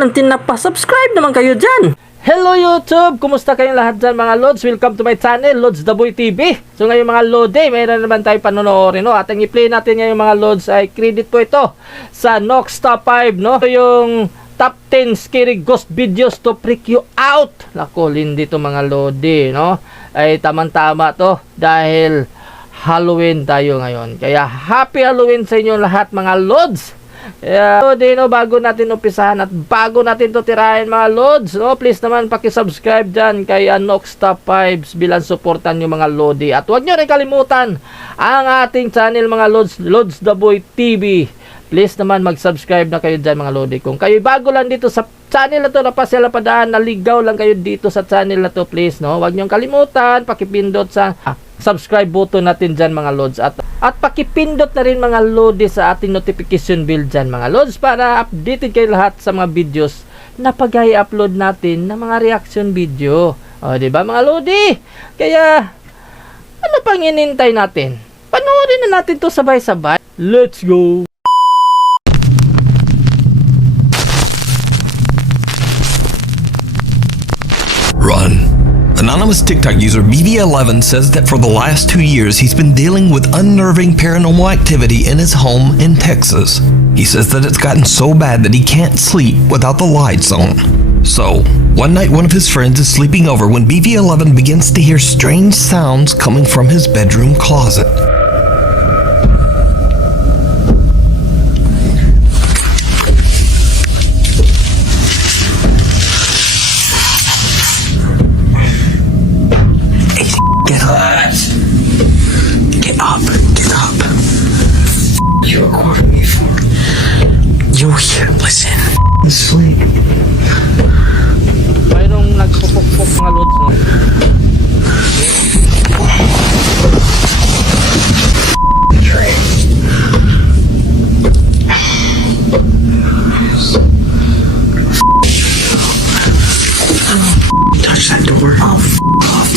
ng tinapa, subscribe naman kayo dyan. Hello YouTube! Kumusta kayong lahat dyan mga Lods? Welcome to my channel, Lods the Boy TV. So ngayon mga Lode, mayroon naman tayo panonoodin, no? At ang i-play natin ngayon mga Lods ay credit po ito sa Nox Top 5, no? Ito yung Top 10 Scary Ghost Videos to Freak You Out. Naku, hindi to mga Lode, no? Ay tamang-tama to dahil Halloween tayo ngayon. Kaya happy Halloween sa inyo lahat mga Lods. So, no, bago natin umpisahan at bago natin to tirahin mga Lods, no, please naman pakisubscribe dyan kay Nox Top 5 bilang supportan nyo mga Lodi. At huwag nyo rin kalimutan ang ating channel mga Lods, Lods the Boy TV. Please naman mag-subscribe na kayo dyan mga Lodi. Kung kayo bago lang dito sa channel na to, napasya padaan, naligaw lang kayo dito sa channel na to, please, no, huwag nyo kalimutan pakipindot sa subscribe button natin dyan mga Lods at pakipindot na rin mga Lodi sa ating notification bell dyan mga Lods para updated kayo lahat sa mga videos na pag-i-upload natin na mga reaction video. O diba mga Lodi? Kaya ano pang inintay natin? Panoorin na natin to sabay-sabay. Let's go! Run. Anonymous TikTok user BB11 says that for the last 2 years he's been dealing with unnerving paranormal activity in his home in Texas. He says that it's gotten so bad that he can't sleep without the lights on. So, one night one of his friends is sleeping over when BB11 begins to hear strange sounds coming from his bedroom closet. You recorded me for. You're here, listen. Sleep. Mayroong nagpupok-pok mga Lods, no? Touch that door. Oh, off.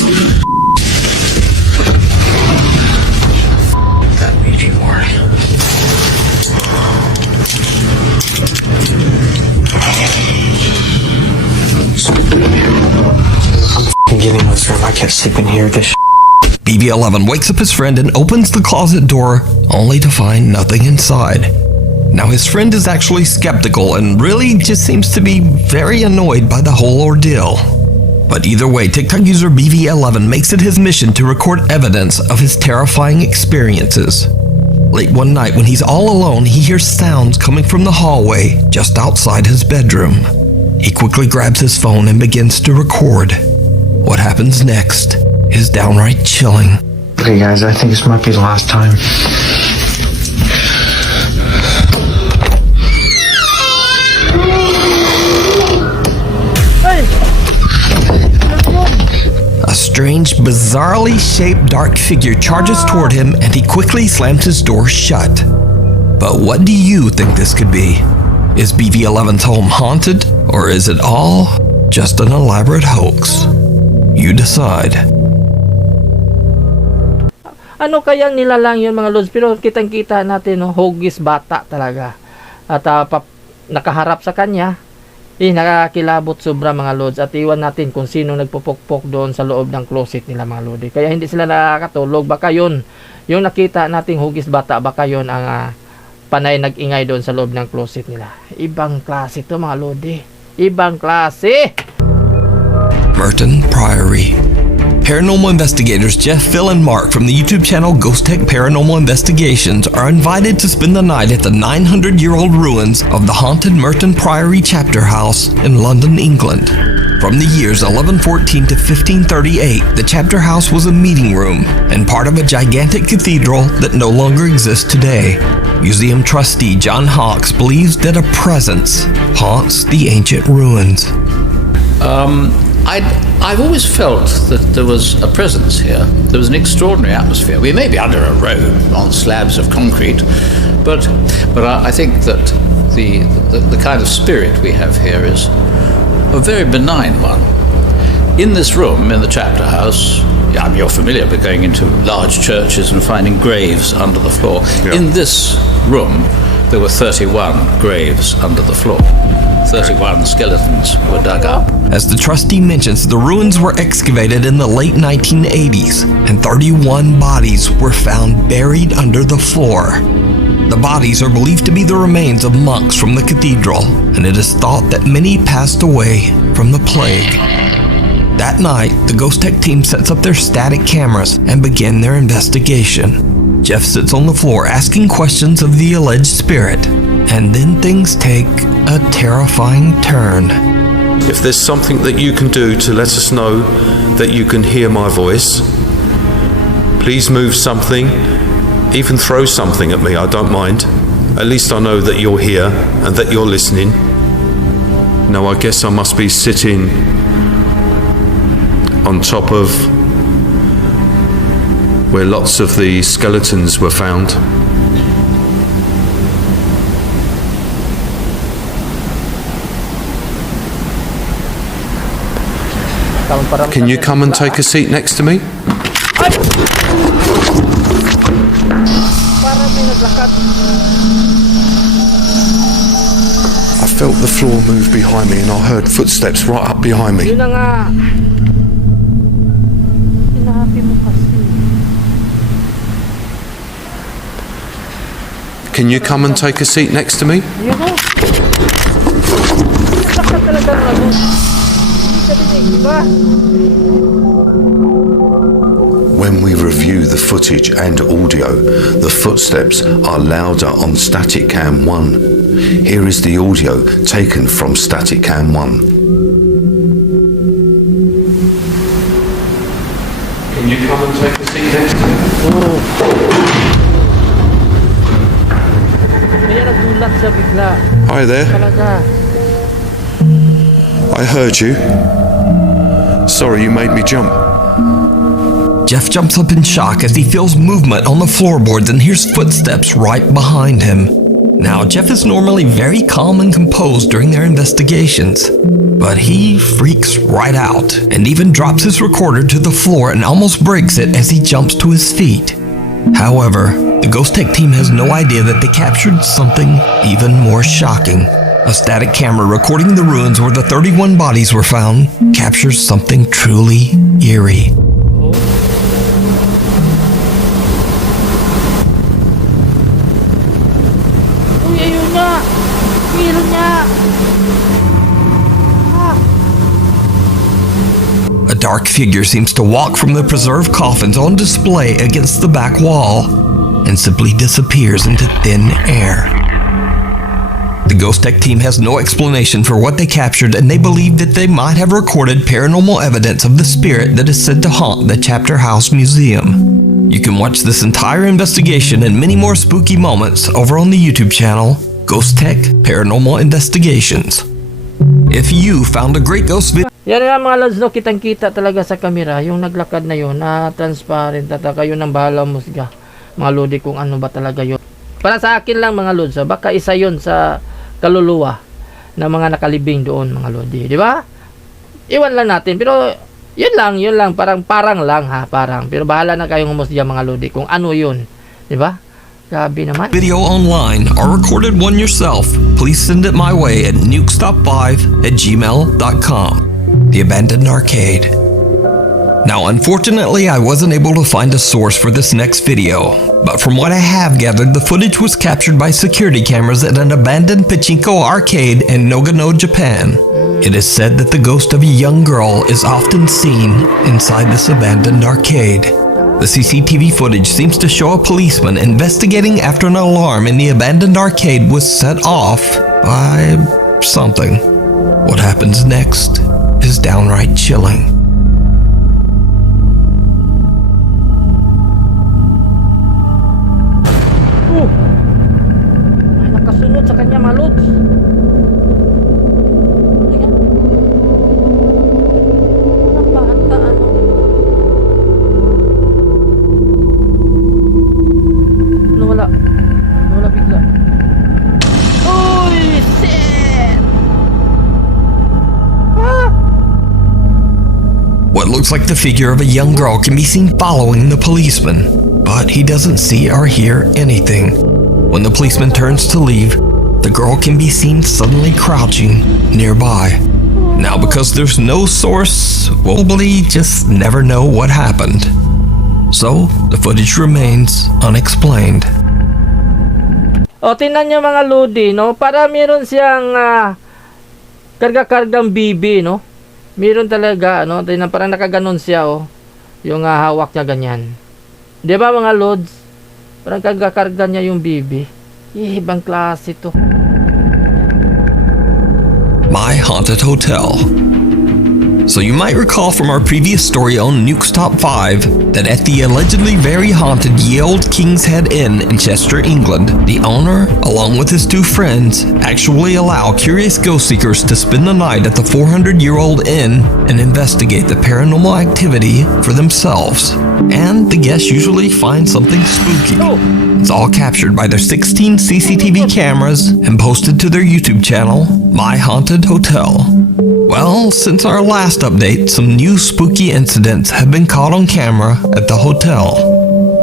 That made you more. I'm getting this room. I can't sleep in here. This BB11 wakes up his friend and opens the closet door, only to find nothing inside. Now his friend is actually skeptical and really just seems to be very annoyed by the whole ordeal. But either way, TikTok user BB11 makes it his mission to record evidence of his terrifying experiences. Late one night when he's all alone, he hears sounds coming from the hallway just outside his bedroom. He quickly grabs his phone and begins to record. What happens next is downright chilling. Okay, guys, I think this might be the last time. A strange, bizarrely shaped dark figure charges toward him and he quickly slams his door shut. But what do you think this could be? Is BB11's home haunted, or is it all just an elaborate hoax? You decide. Ano kayang nilalang yun mga Lods? Pero kitang-kita natin, no, hugis bata talaga. At nakaharap sa kanya, nakakilabot sobra mga Lods. At iwan natin kung sino nagpupukpok doon sa loob ng closet nila mga Lodi. Kaya hindi sila nakakatulog. Baka yun, yung nakita nating hugis bata, baka yun ang panay nag-ingay doon sa loob ng closet nila. Ibang klase to mga Lodi. Ibang klase! Merton Priory. Paranormal investigators Jeff, Phil, and Mark from the YouTube channel Ghost Tech Paranormal Investigations are invited to spend the night at the 900-year-old ruins of the haunted Merton Priory chapter house in London, England. From the years 1114 to 1538, the chapter house was a meeting room and part of a gigantic cathedral that no longer exists today. Museum trustee John Hawkes believes that a presence haunts the ancient ruins. I've always felt that there was a presence here. There was an extraordinary atmosphere. We may be under a road on slabs of concrete, but I think that the kind of spirit we have here is a very benign one. In this room, in the chapter house, you're familiar with going into large churches and finding graves under the floor. Yeah. In this room, there were 31 graves under the floor. 31 skeletons were dug up. As the trustee mentions, the ruins were excavated in the late 1980s, and 31 bodies were found buried under the floor. The bodies are believed to be the remains of monks from the cathedral, and it is thought that many passed away from the plague. That night, the Ghost Tech team sets up their static cameras and begin their investigation. Jeff sits on the floor asking questions of the alleged spirit, and then things take a terrifying turn. If there's something that you can do to let us know that you can hear my voice, please move something, even throw something at me, I don't mind. At least I know that you're here and that you're listening. Now I guess I must be sitting on top of where lots of the skeletons were found. Can you come and take a seat next to me? I felt the floor move behind me and I heard footsteps right up behind me. Yun na nga. Sinabi mo kasi. Can you come and take a seat next to me? Yun o. Lakas talaga ng ano. Hindi ka dinig, di ba? When we review the footage and audio, the footsteps are louder on Static Cam 1. Here is the audio taken from Static Cam 1. Can you come and take a seat next to me? Oo. Kaya nagulat siya bigla. Hi there. Talaga. I heard you. Sorry you made me jump. Jeff jumps up in shock as he feels movement on the floorboards and hears footsteps right behind him. Now, Jeff is normally very calm and composed during their investigations, but he freaks right out and even drops his recorder to the floor and almost breaks it as he jumps to his feet. However, the Ghost Tech team has no idea that they captured something even more shocking. A static camera recording the ruins where the 31 bodies were found captures something truly eerie. Uy, ayun nga. Meron nga. A dark figure seems to walk from the preserved coffins on display against the back wall and simply disappears into thin air. The Ghost Tech team has no explanation for what they captured, and they believe that they might have recorded paranormal evidence of the spirit that is said to haunt the Chapter House Museum. You can watch this entire investigation and many more spooky moments over on the YouTube channel, Ghost Tech Paranormal Investigations. If you found a great ghost video, Yan nga mga lods, no, kitang-kita talaga sa kamera yung naglakad na yun, na transparent at kayo nang bahala musga. Mga lodi kung ano ba talaga yun. Para sa akin lang mga lods, baka isa yun sa kaluluwa na mga nakalibing doon mga lodi, di ba? Iwan lang natin, pero yun lang, parang lang ha, parang. Pero bahala na kayong humusga mga lodi kung ano yun, di ba? Grabe naman. video online or recorded one yourself, please send it my way at nukestop5@gmail.com. The Abandoned Arcade. Now, unfortunately, I wasn't able to find a source for this next video, but from what I have gathered, the footage was captured by security cameras at an abandoned pachinko arcade in Nagano, Japan. It is said that the ghost of a young girl is often seen inside this abandoned arcade. The CCTV footage seems to show a policeman investigating after an alarm in the abandoned arcade was set off by something. What happens next is downright chilling. May nakasunod sa kanya mga lods. Halika. Ang bata, ano? Nawala bigla. Uy, shit! What looks like the figure of a young girl can be seen following the policeman, but he doesn't see or hear anything. When the policeman turns to leave, the girl can be seen suddenly crouching nearby. Now, because there's no source, we'll probably just never know what happened. So, the footage remains unexplained. O, tingnan nyo mga Lodi, no? Para meron siyang karga-kargang bibi, no? Meron talaga, no? Tingnan, parang nakaganon siya, oh. Yung hawak niya ganyan. Di ba mga Lods? Parang karga-karga niya yung bibi. Ibang klase to. My Haunted Hotel. So you might recall from our previous story on Nuke's Top 5 that at the allegedly very haunted Ye Olde King's Head Inn in Chester, England, the owner, along with his two friends, actually allow curious ghost seekers to spend the night at the 400-year-old inn and investigate the paranormal activity for themselves. And the guests usually find something spooky. It's all captured by their 16 CCTV cameras and posted to their YouTube channel, My Haunted Hotel. Well, since our last update, some new spooky incidents have been caught on camera at the hotel.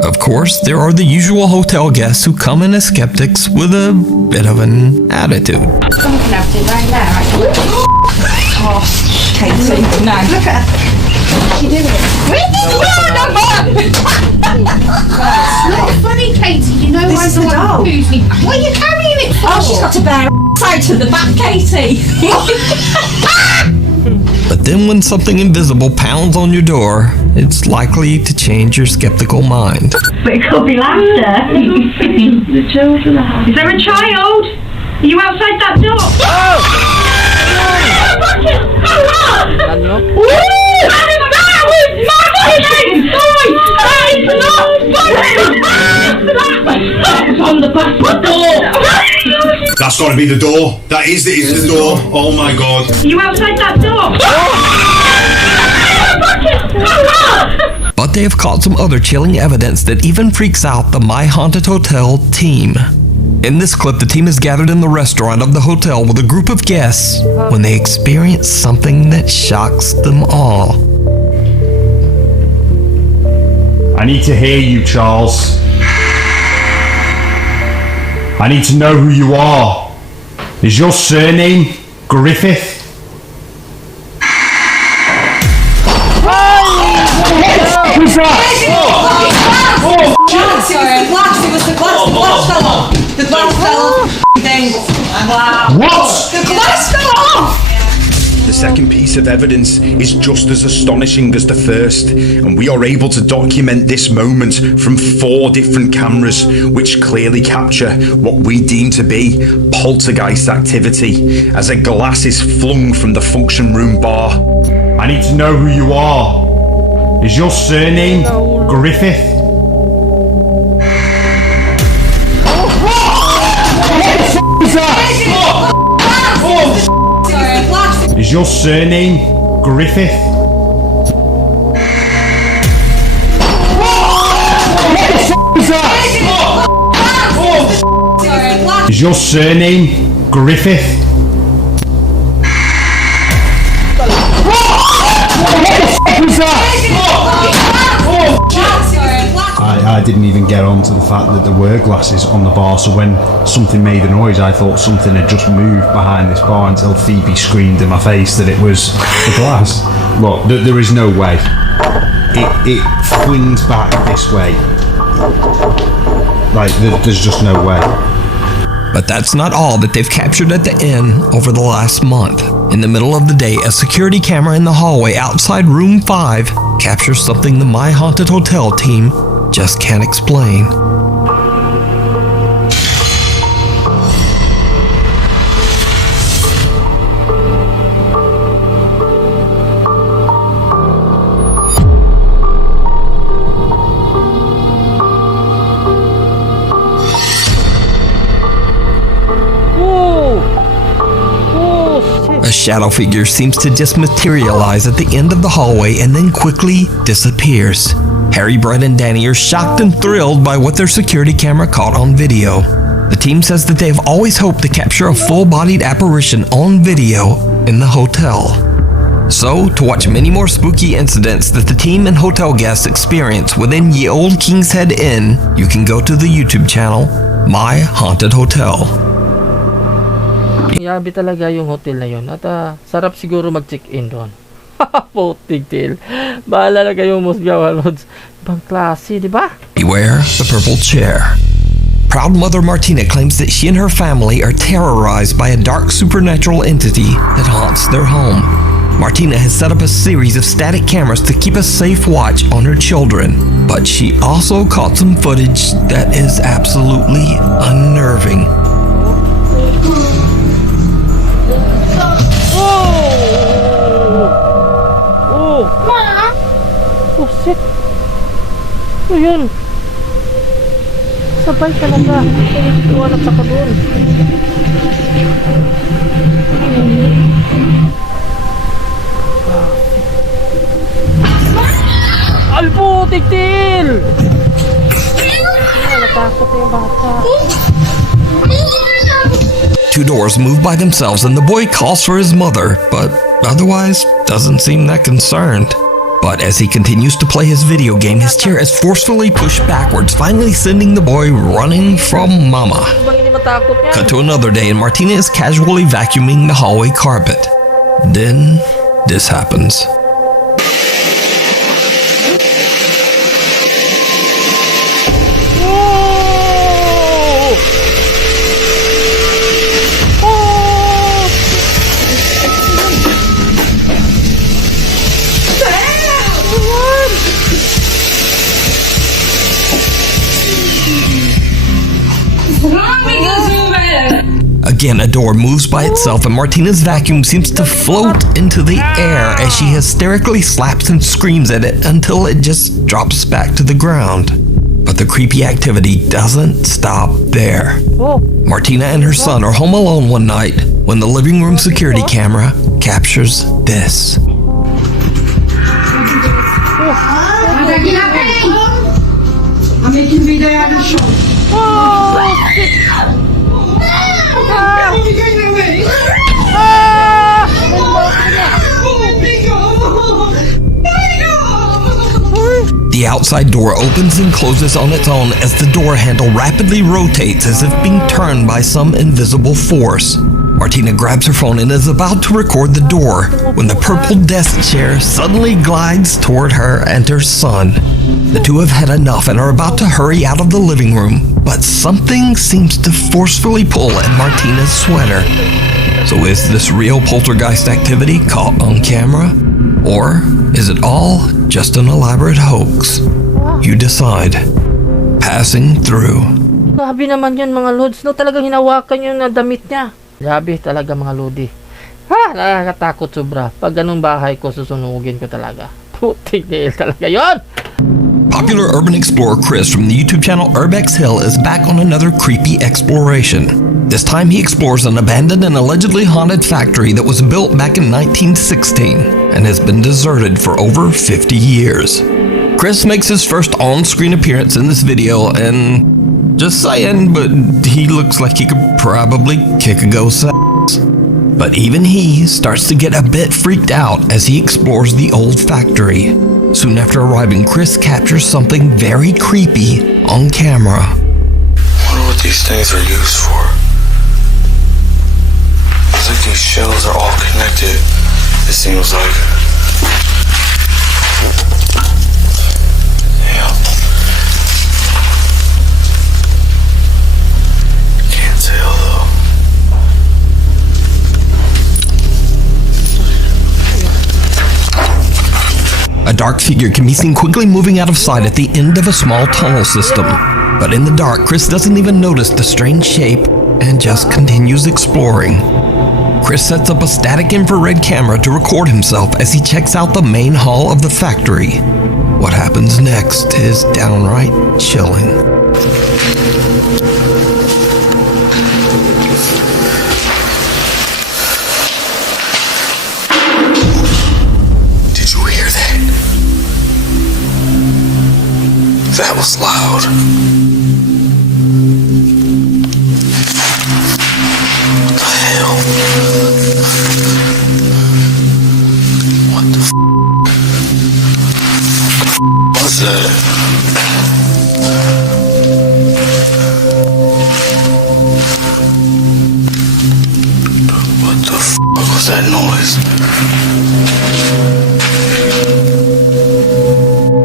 Of course, there are the usual hotel guests who come in as skeptics with a bit of an attitude. Someone can have it right there, actually. Oh, Katie, no. Look at her. What's she doing? It's not funny, Katie. You know This is the doll. What are you carrying it for? Oh, she's got to bear side to the back, Katie. But then when something invisible pounds on your door, it's likely to change your skeptical mind. But it could be laughter. The children are. Is there a child? Are you outside that door? On the back door. That's got to be the door. That is the door. Oh my god. Are you outside that door? But they have caught some other chilling evidence that even freaks out the My Haunted Hotel team. In this clip, the team is gathered in the restaurant of the hotel with a group of guests when they experience something that shocks them all. I need to hear you, Charles. I need to know who you are. Is your surname Griffith? Who's that? It was the glass fell off. The glass fell off. Wow. What? The glass fell off. The second piece of evidence is just as astonishing as the first, and we are able to document this moment from 4 different cameras, which clearly capture what we deem to be poltergeist activity as a glass is flung from the function room bar. I need to know who you are. Is your surname Griffith? Is your surname Griffith? Is your surname Griffith? I didn't even get on to the fact that there were glasses on the bar, so when something made a noise I thought something had just moved behind this bar until Phoebe screamed in my face that it was the glass. Look, there is no way. It flings back this way. Like, there's just no way. But that's not all that they've captured at the inn over the last month. In the middle of the day, a security camera in the hallway outside room 5 captures something the My Haunted Hotel team just can't explain. A shadow figure seems to just materialize at the end of the hallway and then quickly disappears. Harry, Brett, and Danny are shocked and thrilled by what their security camera caught on video. The team says that they have always hoped to capture a full-bodied apparition on video in the hotel. So, to watch many more spooky incidents that the team and hotel guests experience within Ye Olde King's Head Inn, you can go to the YouTube channel My Haunted Hotel. Yabi talaga yung hotel na yun. At sarap siguro mag-check-in doon. Putig til. Bahala na kayo musga, mga lods. Ibang klase, di ba? Beware the purple chair. Proud mother Martina claims that she and her family are terrorized by a dark supernatural entity that haunts their home. Martina has set up a series of static cameras to keep a safe watch on her children, but she also caught some footage that is absolutely unnerving. Oh, shit. Ano yun? Sabay talaga. Iwanap sa doon. Albo, tigtil! Natakot na yung bata. Two doors move by themselves and the boy calls for his mother, but otherwise doesn't seem that concerned. But as he continues to play his video game, his chair is forcefully pushed backwards, finally sending the boy running from Mama. Cut to another day and Martina is casually vacuuming the hallway carpet. Then this happens. Again, a door moves by itself and Martina's vacuum seems to float into the air as she hysterically slaps and screams at it until it just drops back to the ground. But the creepy activity doesn't stop there. Martina and her son are home alone one night when the living room security camera captures this. I'm making video out of shot. The outside door opens and closes on its own as the door handle rapidly rotates as if being turned by some invisible force. Martina grabs her phone and is about to record the door when the purple desk chair suddenly glides toward her and her son. The two have had enough and are about to hurry out of the living room, but something seems to forcefully pull at Martina's sweater. So is this real poltergeist activity caught on camera? Or is it all just an elaborate hoax? You decide. Passing through. Grabe naman yun mga lods, no? Talagang hinawakan yung damit niya. Grabe talaga mga lodi. Nakakatakot sobra. Pag ganun bahay ko, susunugin ko talaga. Putik dahil talaga yun! Popular urban explorer Chris from the YouTube channel Urbex Hill is back on another creepy exploration. This time he explores an abandoned and allegedly haunted factory that was built back in 1916 and has been deserted for over 50 years. Chris makes his first on-screen appearance in this video and just saying, but he looks like he could probably kick a ghost ass. But even he starts to get a bit freaked out as he explores the old factory. Soon after arriving, Chris captures something very creepy on camera. I wonder what these things are used for. It's like these shells are all connected, it seems like. Yeah. Can't tell though. A dark figure can be seen quickly moving out of sight at the end of a small tunnel system. But in the dark, Chris doesn't even notice the strange shape and just continues exploring. Chris sets up a static infrared camera to record himself as he checks out the main hall of the factory. What happens next is downright chilling. Did you hear that? That was loud. What the hell? What the f***? What's that? was that noise?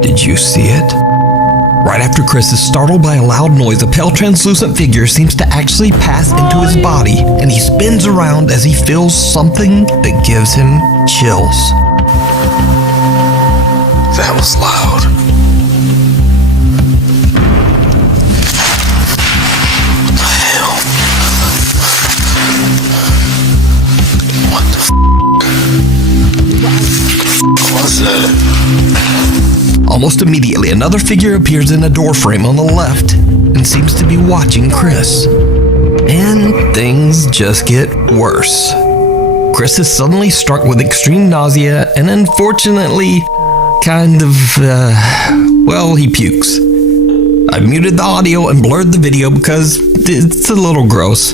Did you see it? Right after Chris is startled by a loud noise, a pale translucent figure seems to actually pass into his body, and he spins around as he feels something that gives him chills. That was loud. What the hell? What the f*** was that? Almost immediately, another figure appears in a doorframe on the left and seems to be watching Chris. And things just get worse. Chris is suddenly struck with extreme nausea and unfortunately, he pukes. I've muted the audio and blurred the video because it's a little gross.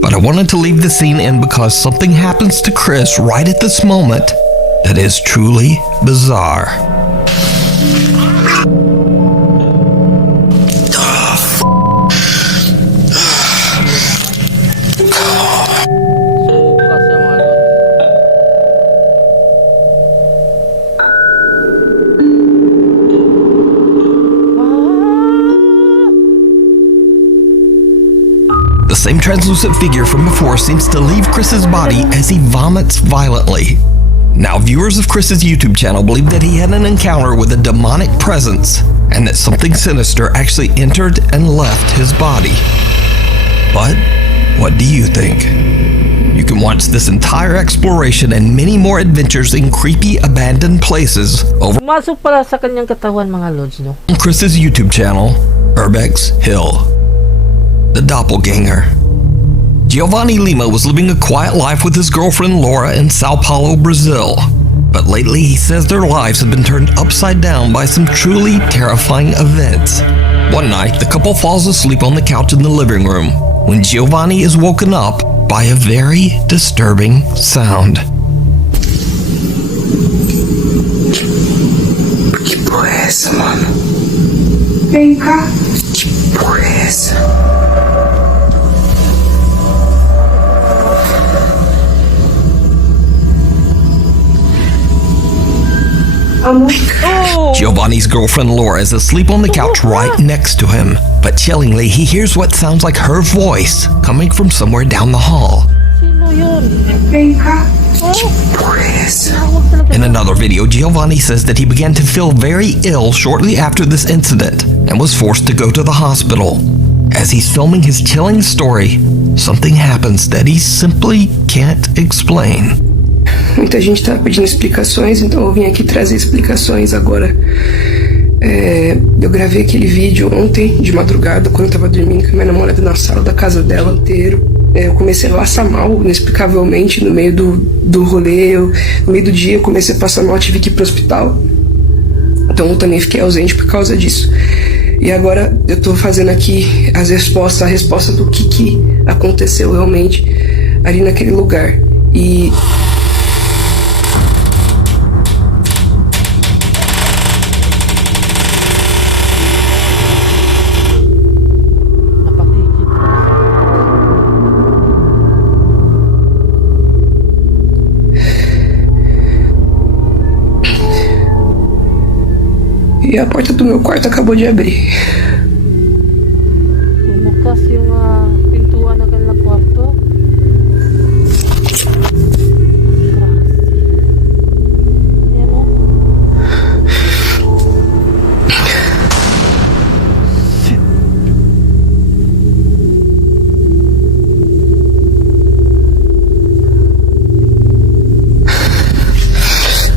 But I wanted to leave the scene in because something happens to Chris right at this moment that is truly bizarre. The same translucent figure from before seems to leave Chris's body as he vomits violently. Now, viewers of Chris's YouTube channel believe that he had an encounter with a demonic presence and that something sinister actually entered and left his body. But what do you think? You can watch this entire exploration and many more adventures in creepy abandoned places over Masuk pala sa kanyang katawan, mga lods, no? on Chris's YouTube channel, Urbex Hill. The Doppelganger. Giovanni Lima was living a quiet life with his girlfriend Laura in Sao Paulo, Brazil. But lately he says their lives have been turned upside down by some truly terrifying events. One night, the couple falls asleep on the couch in the living room when Giovanni is woken up by a very disturbing sound. Que porra é essa, mano? Vem cá. Que porra é essa? Giovanni's girlfriend Laura is asleep on the couch right next to him, but chillingly he hears what sounds like her voice coming from somewhere down the hall. Sino yun? Vem cá. In another video, Giovanni says that he began to feel very ill shortly after this incident and was forced to go to the hospital. As he's filming his chilling story, something happens that he simply can't explain. Muita gente tá pedindo explicações, então eu vim aqui trazer explicações agora. Eu gravei aquele vídeo ontem, de madrugada, quando eu tava dormindo com a minha namorada na sala da casa dela inteiro. Eu comecei a passar mal, inexplicavelmente, no meio do rolê. No meio do dia eu comecei a passar mal, tive que ir pro hospital. Então eu também fiquei ausente por causa disso. E agora eu tô fazendo aqui a resposta do que aconteceu realmente ali naquele lugar. E... E a porta do meu quarto acabou de abrir. Bumukas yung pintuan ng kanilang kwarto. Ayan o.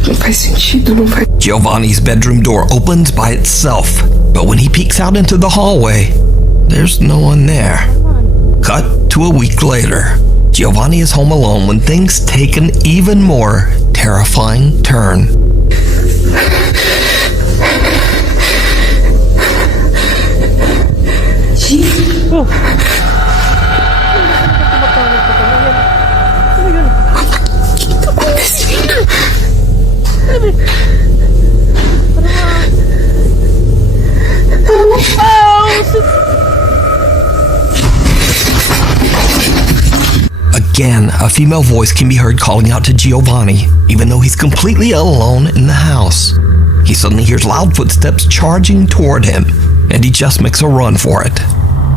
Não faz sentido, não faz... Giovanni's bedroom door opens by itself, but when he peeks out into the hallway, there's no one there. Cut to a week later. Giovanni is home alone when things take an even more terrifying turn. again, a female voice can be heard calling out to Giovanni, even though he's completely alone in the house. He suddenly hears loud footsteps charging toward him, and he just makes a run for it.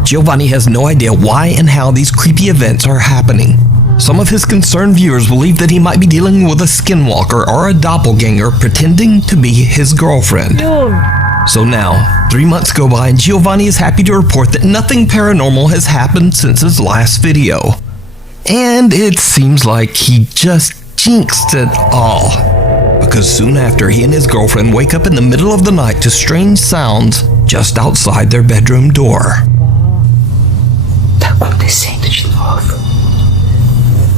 Giovanni has no idea why and how these creepy events are happening. Some of his concerned viewers believe that he might be dealing with a skinwalker or a doppelganger pretending to be his girlfriend. So now, 3 months go by and Giovanni is happy to report that nothing paranormal has happened since his last video. And it seems like he just jinxed it all. Because soon after, he and his girlfriend wake up in the middle of the night to strange sounds just outside their bedroom door. Tá acontecendo de novo.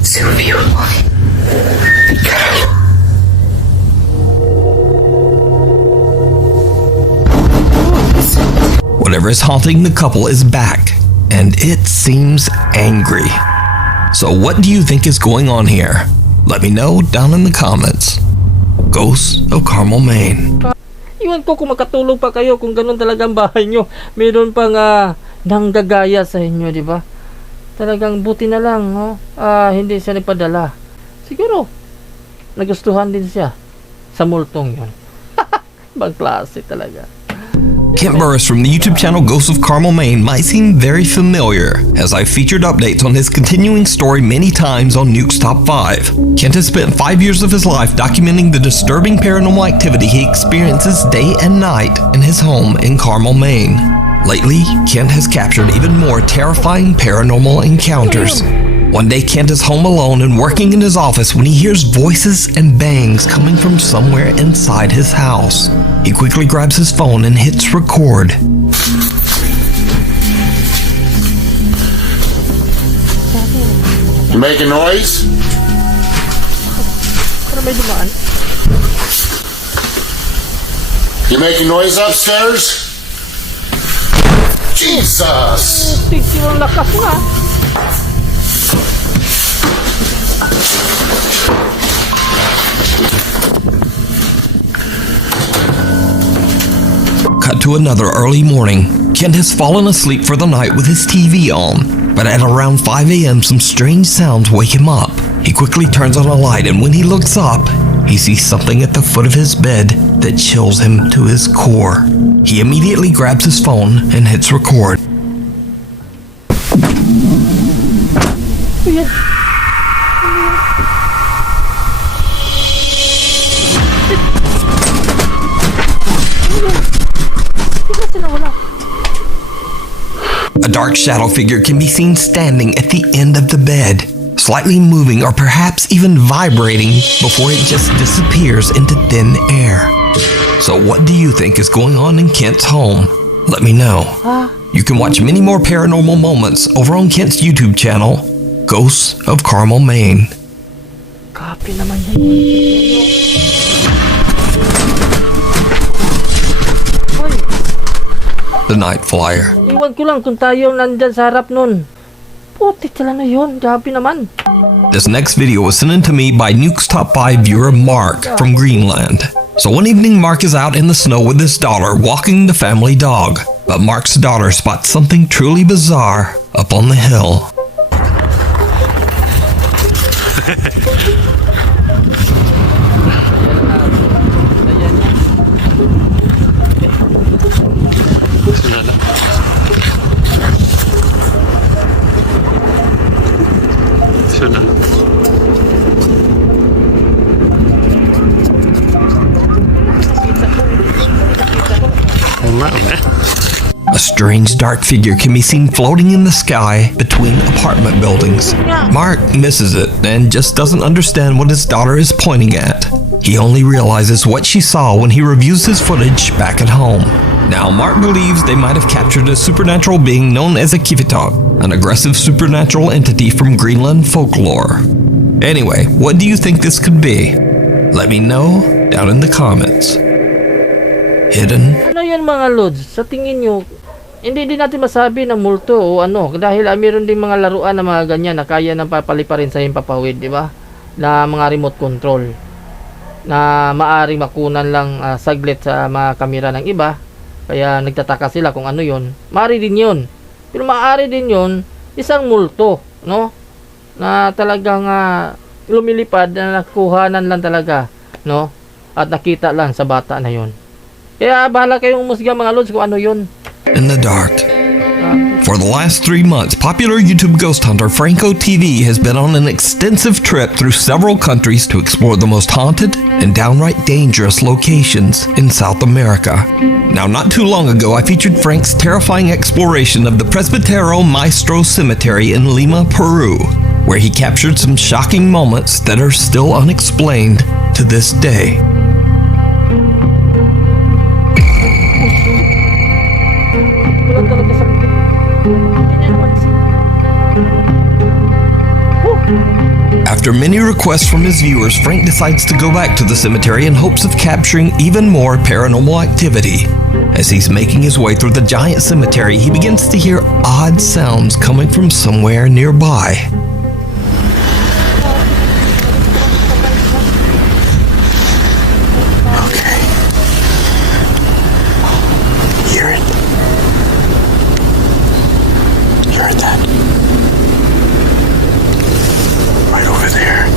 Você ouviu? Ai, caralho. Whatever is haunting the couple is back, and it seems angry. So what do you think is going on here? Let me know down in the comments. Ghosts of Carmel, Maine. Iwan ko kung makatulog pa kayo kung ganun talagang bahay nyo. Meron pang nanggagaya sa inyo, di ba? Talagang buti na lang, no? Hindi siya nagpadala. Siguro, nagustuhan din siya sa multong yun. Bang klase talaga. Kent Burris from the YouTube channel Ghosts of Carmel, Maine might seem very familiar, as I've featured updates on his continuing story many times on Nuke's Top 5. Kent has spent 5 years of his life documenting the disturbing paranormal activity he experiences day and night in his home in Carmel, Maine. Lately, Kent has captured even more terrifying paranormal encounters. One day, Kent is home alone and working in his office when he hears voices and bangs coming from somewhere inside his house. He quickly grabs his phone and hits record. You making noise? You making noise upstairs? Jesus! Cut to another early morning. Kent has fallen asleep for the night with his TV on, but at around 5 a.m. some strange sounds wake him up. He quickly turns on a light, and when he looks up, he sees something at the foot of his bed that chills him to his core. He immediately grabs his phone and hits record. A dark shadow figure can be seen standing at the end of the bed, slightly moving or perhaps even vibrating before it just disappears into thin air. So what do you think is going on in Kent's home? Let me know. You can watch many more paranormal moments over on Kent's YouTube channel, Ghosts of Carmel, Maine. Copy naman yan. The Night Flyer. Iwan ko lang kung tayo nandyan sa harap nun. Puti talaga na yun. Gabi naman. This next video was sent in to me by Nuke's Top 5 viewer Mark from Greenland. So one evening, Mark is out in the snow with his daughter walking the family dog. But Mark's daughter spots something truly bizarre up on the hill. A strange dark figure can be seen floating in the sky between apartment buildings. Mark misses it and just doesn't understand what his daughter is pointing at. He only realizes what she saw when he reviews his footage back at home. Now, Mark believes they might have captured a supernatural being known as a Kivitok, an aggressive supernatural entity from Greenland folklore. Anyway, what do you think this could be? Let me know down in the comments. Hidden. Ano yan mga lods? Sa tingin nyo, hindi din natin masabi na multo o ano. Dahil mayroon din mga laruan na mga ganyan na kaya nang papaliparin sa himpapawid, di ba? Na mga remote control. Na maaring makunan lang saglit sa mga kamera ng iba. Kaya nagtataka sila kung ano yon. Maari din yon. Pero maaari din yon isang multo, no? na talagang lumilipad na nakuhanan lang talaga, no? At nakita lang sa bata na yun. Kaya bahala kayong umusga mga lods kung ano yun. In the dark. For the last 3 months, popular YouTube ghost hunter Franco TV has been on an extensive trip through several countries to explore the most haunted and downright dangerous locations in South America. Now, not too long ago, I featured Frank's terrifying exploration of the Presbítero Maestro Cemetery in Lima, Peru, where he captured some shocking moments that are still unexplained to this day. After many requests from his viewers, Frank decides to go back to the cemetery in hopes of capturing even more paranormal activity. As he's making his way through the giant cemetery, he begins to hear odd sounds coming from somewhere nearby. Okay. Hear it. You heard that? Right over there.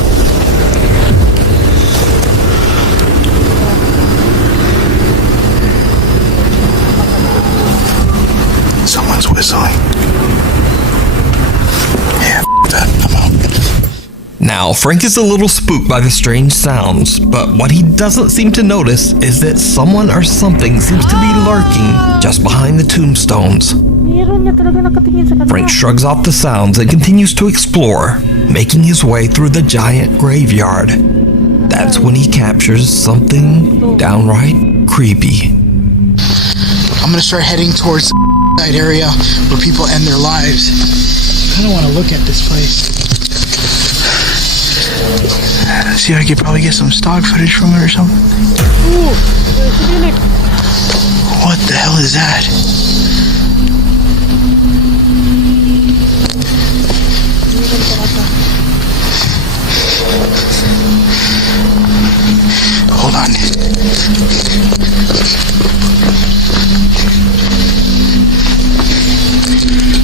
Someone's whistling. Yeah, that. I'm out. Now, Frank is a little spooked by the strange sounds, but what he doesn't seem to notice is that someone or something seems to be lurking just behind the tombstones. Frank shrugs off the sounds and continues to explore, making his way through the giant graveyard. That's when he captures something downright creepy. I'm gonna start heading towards that area where people end their lives. I don't want to look at this place. See if I could probably get some stock footage from it or something. What the hell is that? Hold on.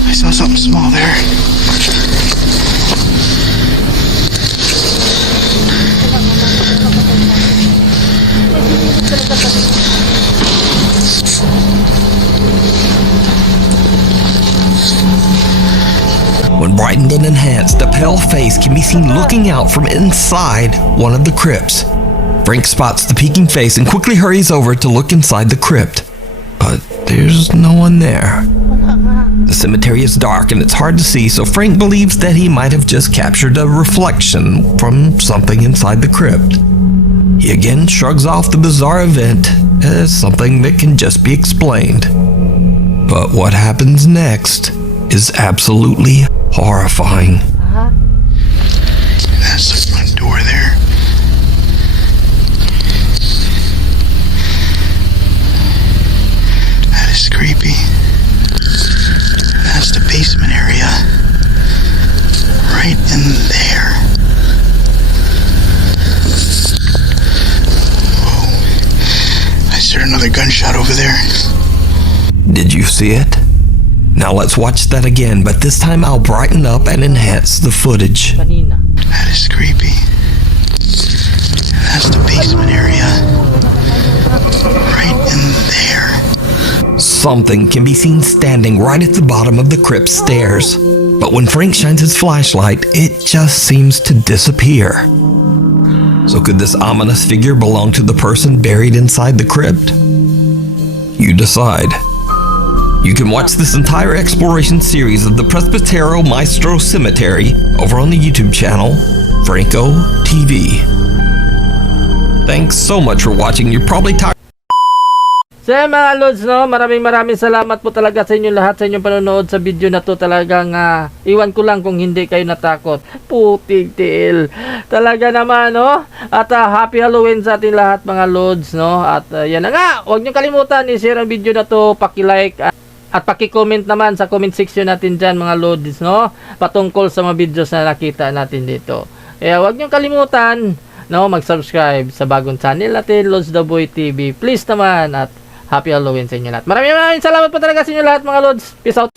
I saw something small there. When brightened and enhanced, a pale face can be seen looking out from inside one of the crypts. Frank spots the peeking face and quickly hurries over to look inside the crypt. But there's no one there. The cemetery is dark and it's hard to see, so Frank believes that he might have just captured a reflection from something inside the crypt. He again shrugs off the bizarre event as something that can just be explained. But what happens next is absolutely horrifying. That's the front door there. That is creepy. That's the basement area. Right in there. Whoa. I just heard another gunshot over there. Did you see it? Now let's watch that again, but this time I'll brighten up and enhance the footage. That is creepy. That's the basement area. Right in there. Something can be seen standing right at the bottom of the crypt stairs. But when Frank shines his flashlight, it just seems to disappear. So could this ominous figure belong to the person buried inside the crypt? You decide. You can watch this entire exploration series of the Presbítero Maestro Cemetery over on the YouTube channel, Franco TV. Thanks so much for watching. You're probably tired. So mga lods, no, maraming salamat po talaga sa inyo lahat sa inyong panonood sa video na to. Talagang iwan ko lang kung hindi kayo natakot. Putig tiil. Talaga naman, no? At happy Halloween sa ating lahat mga lods, no? At yan na nga, huwag niyo kalimutan i-share ang video na to, paki-like at paki-comment naman sa comment section natin dyan mga lods, no? Patungkol sa mga videos na nakita natin dito. Kaya huwag niyo kalimutan, no, mag-subscribe sa bagong channel natin, Lods the Boy TV. Please naman, at happy Halloween sa inyo lahat. Maraming salamat po talaga sa inyo lahat mga Lods. Peace out.